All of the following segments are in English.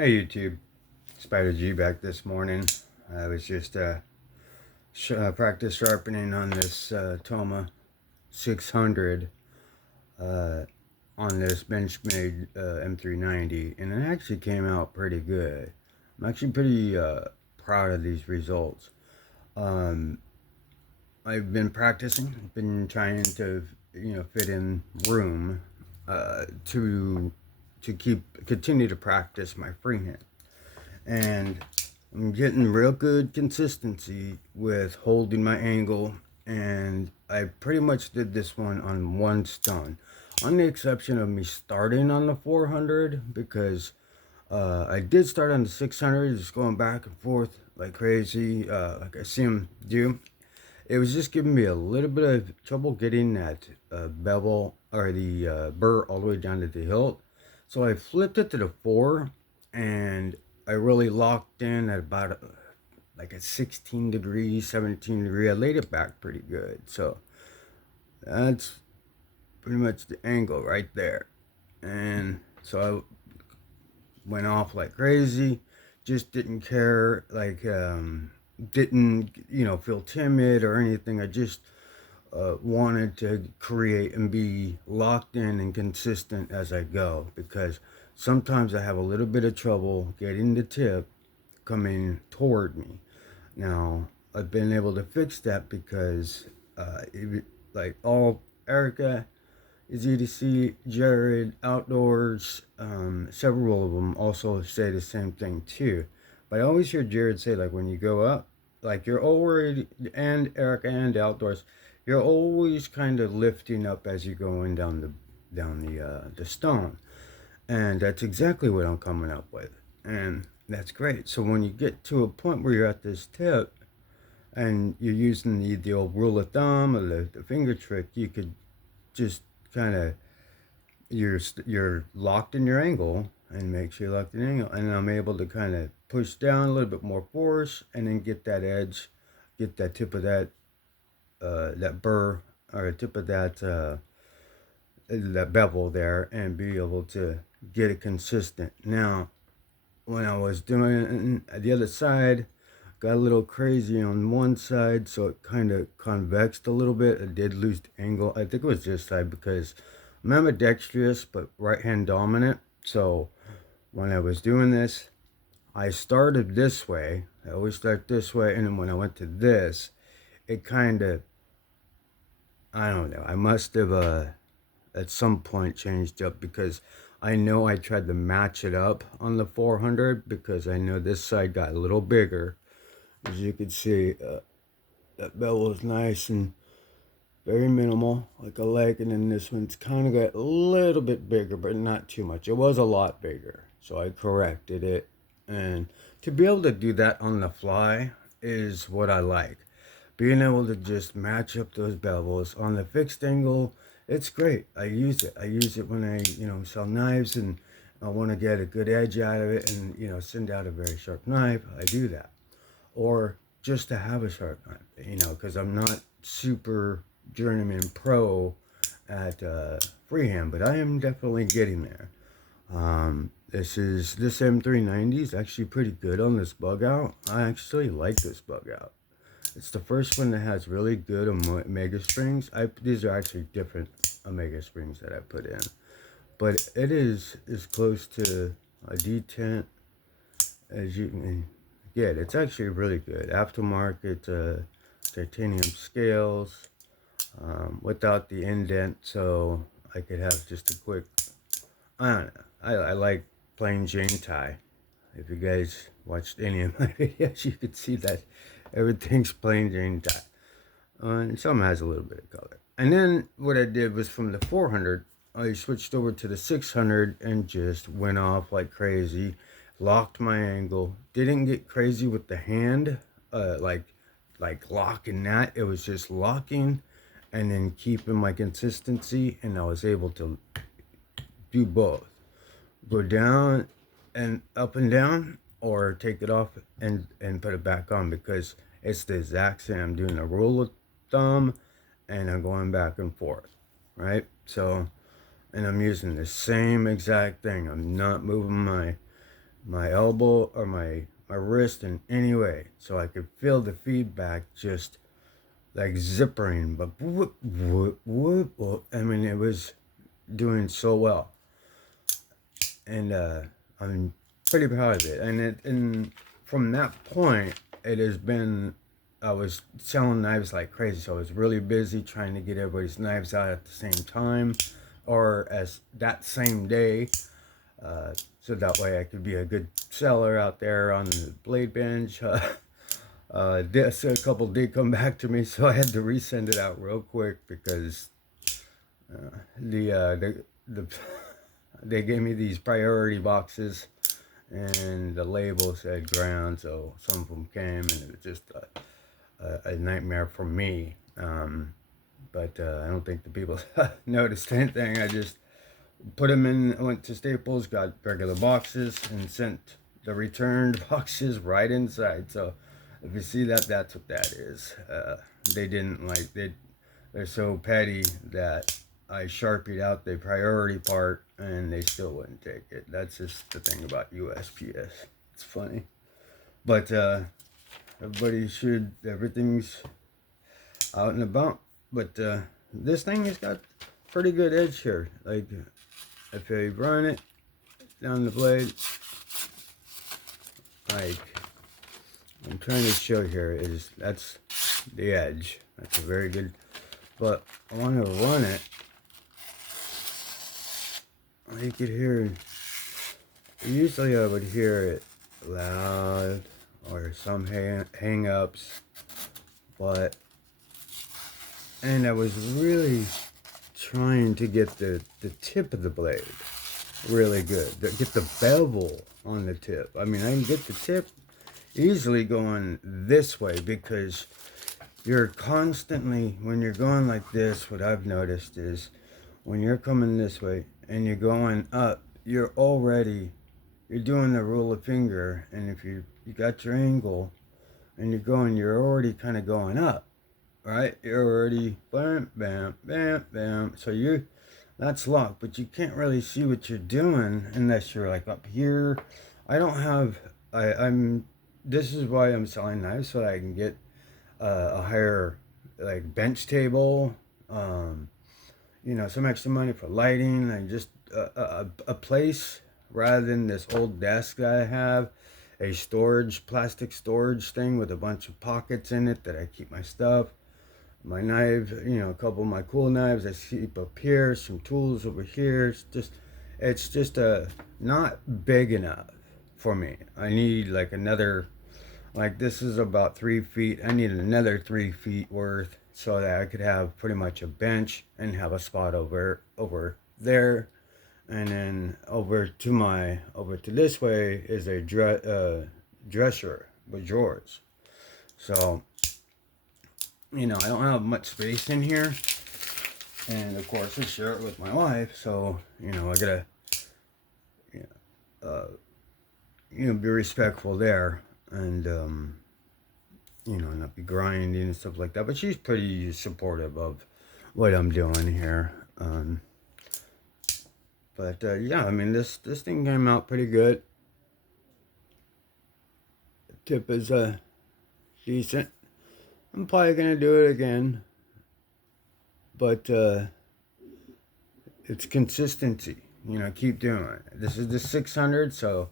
Hey YouTube, Spider G back this morning. I was just practice sharpening on this Toma 600 uh, on this Benchmade M390, and it actually came out pretty good. I'm actually pretty proud of these results. Um, I've been practicing, been trying to fit in room to continue to practice my freehand. And I'm getting real good consistency with holding my angle, and I pretty much did this one on one stone, on the exception of me starting on the 400, because I did start on the 600, just going back and forth like crazy, like I see him do. It was just giving me a little bit of trouble getting that bevel or the burr all the way down to the hilt. So I flipped it to the 4, and I really locked in at about like a 16 degrees, 17 degree. I laid it back pretty good. So that's pretty much the angle right there. And so I went off like crazy, just didn't care, like, didn't, feel timid or anything. I just wanted to create and be locked in and consistent as I go, because sometimes I have a little bit of trouble getting the tip coming toward me. Now, I've been able to fix that because, like all Erica, ZDC, Jared, Outdoors, several of them also say the same thing too. But I always hear Jared say, like, when you go up, like you're already, and Erica and Outdoors, you're always kind of lifting up as you're going down the stone, and that's exactly what I'm coming up with, and that's great. So when you get to a point where you're at this tip, and you're using the old rule of thumb or the finger trick, you could just kind of you're locked in your angle, and make sure you're locked in angle, and I'm able to kind of push down a little bit more force, and then get that edge, get that tip of that burr, or the tip of that bevel there, and be able to get it consistent. Now, when I was doing the other side, got a little crazy on one side, so it kind of convexed a little bit. I did lose the angle. I think it was this side, because I'm ambidextrous but right hand dominant. So when I was doing this, I started this way. I always start this way, and then when I went to this, it kind of, I don't know. I must have at some point changed up, because I know I tried to match it up on the 400, because I know this side got a little bigger. As you can see, that bevel is nice and very minimal, like a leg, and then this one's kind of got a little bit bigger, but not too much. It was a lot bigger, so I corrected it. And to be able to do that on the fly is what I like. Being able to just match up those bevels on the fixed angle, it's great. I use it. I use it when I, sell knives, and I want to get a good edge out of it, and, send out a very sharp knife. I do that. Or just to have a sharp knife, because I'm not super journeyman pro at freehand, but I am definitely getting there. This M390 is actually pretty good on this bug out. I actually like this bug out. It's the first one that has really good omega springs. These are actually different omega springs that I put in, but it is as close to a detent as you can get. It's actually really good. Aftermarket titanium scales, without the indent, so I could have just a quick, I don't know. I like plain Jane tie. If you guys watched any of my videos, you could see that everything's plain Jane tie. And some has a little bit of color. And then what I did was, from the 400, I switched over to the 600 and just went off like crazy. Locked my angle. Didn't get crazy with the hand, like locking that. It was just locking and then keeping my consistency, and I was able to do both. Go down and up and down, or take it off and put it back on, because it's the exact same. I'm doing a rule of thumb, and I'm going back and forth, right? So, and I'm using the same exact thing. I'm not moving my elbow or my wrist in any way, so I could feel the feedback just like zippering, but whoop, whoop, whoop, whoop. I mean, it was doing so well, and I'm pretty proud of it. And from that point, it has been. I was selling knives like crazy, so I was really busy trying to get everybody's knives out at the same time, or as that same day, so that way I could be a good seller out there on the blade bench. A couple did come back to me, so I had to resend it out real quick because the they gave me these priority boxes, and the label said ground, so some of them came, and it was just a nightmare for me. But I don't think the people noticed anything. I just put them in. I went to Staples, got regular boxes, and sent the returned boxes right inside. So if you see that, that's what that is. They didn't like they're so petty that I sharpied out the priority part, and they still wouldn't take it. That's just the thing about USPS. It's funny, but everything's out and about. But this thing has got pretty good edge here. Like if I run it down the blade, like I'm trying to show here, is that's the edge. That's a very good. But I want to run it. You could hear. Usually I would hear it loud or some hang-ups, but and I was really trying to get the tip of the blade really good. Get the bevel on the tip. I mean, I can get the tip easily going this way because you're constantly, when you're going like this, what I've noticed is when you're coming this way and you're going up, you're doing the rule of finger, and if you got your angle and you're already kind of going up, right? You're already bam, bam, bam, bam. So that's locked, but you can't really see what you're doing unless you're like up here. I don't have, this is why I'm selling knives, so that I can get a higher like bench table, some extra money for lighting, and just a place rather than this old desk that I have, a plastic storage thing with a bunch of pockets in it that I keep my stuff. My knife, a couple of my cool knives I keep up here, some tools over here. It's just not big enough for me. I need like this is about 3 feet. I need another 3 feet worth so that I could have pretty much a bench and have a spot over there. And then over to this way is a dresser with drawers. So, I don't have much space in here. And of course I share it with my wife. So, I gotta, be respectful there. And, not be grinding and stuff like that. But she's pretty supportive of what I'm doing here. But yeah, I mean, this thing came out pretty good. The tip is decent. I'm probably gonna do it again, but it's consistency. Keep doing it. This is the 600, so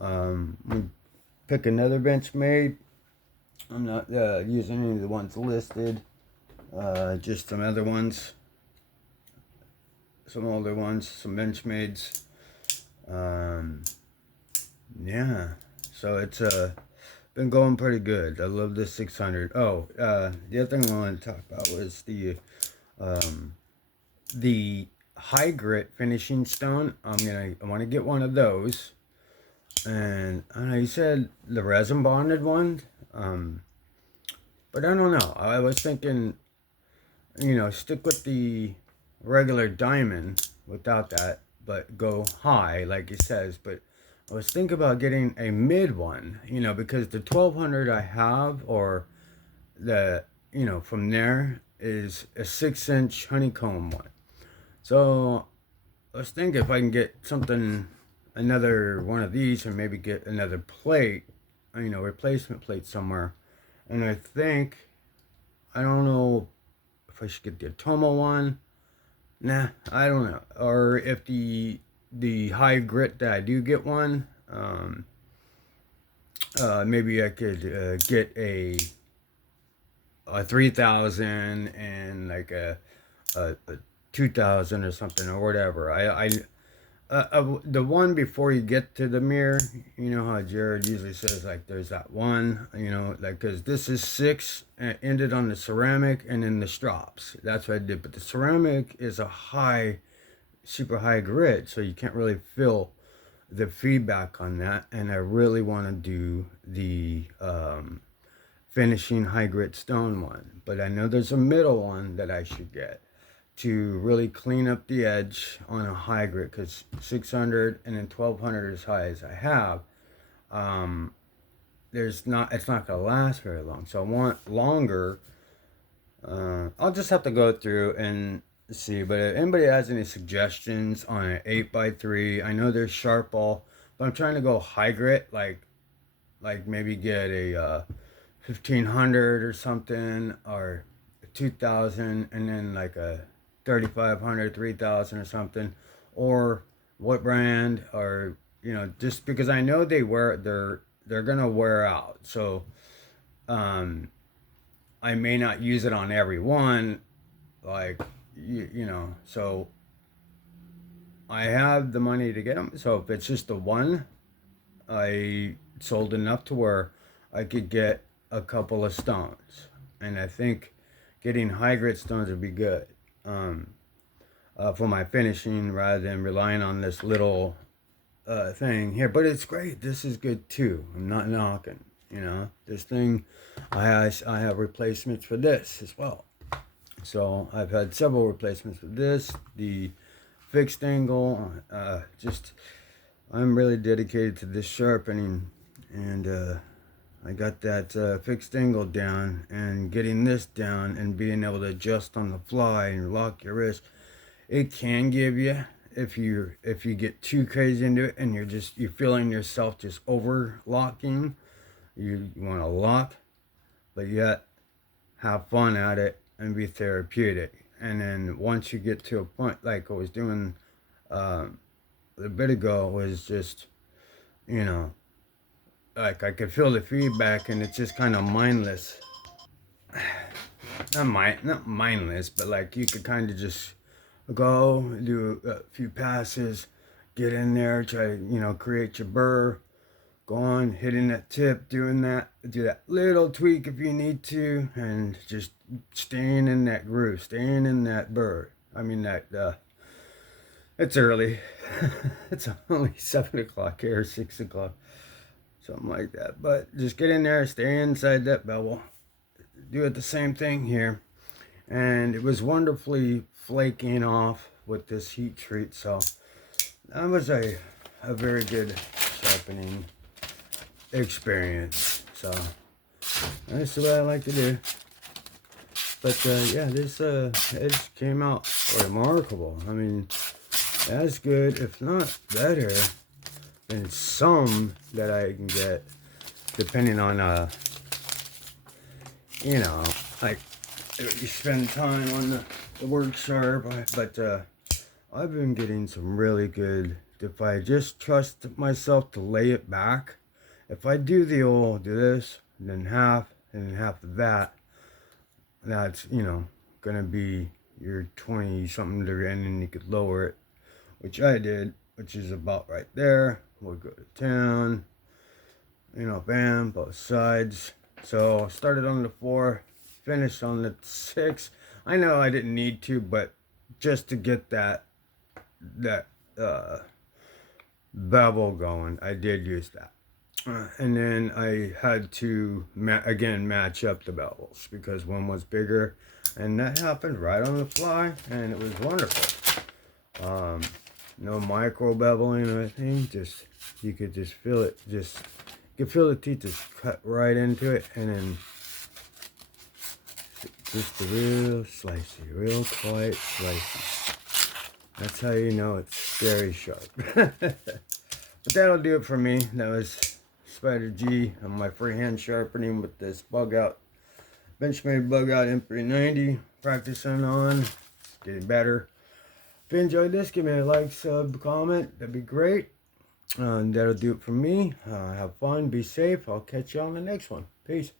we pick another Benchmade. I'm not using any of the ones listed. Just some other ones. Some older ones, some Benchmades. Yeah, so it's been going pretty good. I love this 600. Oh, the other thing I wanted to talk about was the high grit finishing stone. I want to get one of those. And I know you said the resin bonded one, but I don't know. I was thinking, stick with the regular diamond without that, but go high like it says. But I was thinking about getting a mid one, because the 1200 I have, or the from there, is a 6-inch honeycomb one. So I was thinking if I can get something another one of these and maybe get another plate, you know, replacement plate somewhere. And I think, I don't know if I should get the Atomo one. Nah, I don't know. Or if the high grit that I do get one, maybe I could get a 3000 and like a 2000 or something or whatever. The one before you get to the mirror, you know how Jared usually says like there's that one, you know, like because this is 6 and ended on the ceramic and then the strops. That's what I did. But the ceramic is a high, super high grit, so you can't really feel the feedback on that. And I really want to do the finishing high grit stone one, but I know there's a middle one that I should get to really clean up the edge on a high grit, because 600 and then 1200 as high as I have, um, it's not gonna last very long. So I want longer. I'll just have to go through and see. But if anybody has any suggestions on an 8x3, I know there's sharp ball, but I'm trying to go high grit, like maybe get a 1500 or something, or 2000, and then like a 3500, 3000 or something, or what brand, or you know, just because I know they're gonna wear out. So um I may not use it on every one, like you know. So I have the money to get them. So if it's just the one, I sold enough to where I could get a couple of stones, and I think getting high grit stones would be good, um, for my finishing rather than relying on this little thing here. But it's great. This is good too. I'm not knocking. You know, this thing, I have replacements for this as well. So I've had several replacements for this. The fixed angle, just I'm really dedicated to this sharpening, and I got that fixed angle down, and getting this down and being able to adjust on the fly and lock your wrist. It can give you, if you get too crazy into it and you're feeling yourself just over locking. You want to lock, but yet have fun at it and be therapeutic. And then once you get to a point like I was doing a bit ago, was just, you know, like I could feel the feedback, and it's just kind of mindless. Not mindless, but like you could kind of just go do a few passes, get in there, try to, you know, create your burr, go on hitting that tip, doing that, do that little tweak if you need to, and just staying in that groove, staying in that burr. I mean that it's early. It's only 7 o'clock here, 6 o'clock, something like that. But just get in there, stay inside that bevel, do it the same thing here. And it was wonderfully flaking off with this heat treat. So that was a very good sharpening experience. So that's what I like to do. But yeah, this edge came out remarkable. I mean, as good, if not better, than some that I can get, depending on you know, like you spend time on the word sharp. But I've been getting some really good, if I just trust myself to lay it back. If I do the old, do this, and then half of that, that's, you know, gonna be your 20 something degree, and then you could lower it, which I did, which is about right there. We'll go to town, you know, bam, both sides. So started on the 4, finished on the 6. I know I didn't need to, but just to get that bevel going, I did use that. And then I had to again match up the bevels because one was bigger, and that happened right on the fly, and it was wonderful. No micro beveling or anything, just you could just feel it, just you could feel the teeth just cut right into it, and then just a real slicey, real quiet slicey. That's how you know it's very sharp. But that'll do it for me. That was Spider G on my freehand sharpening with this Bugout, Benchmade Bugout M390. Practicing on, getting better. If you enjoyed this, give me a like, sub, comment. That'd be great. And that'll do it for me. Have fun, be safe. I'll catch you on the next one. Peace.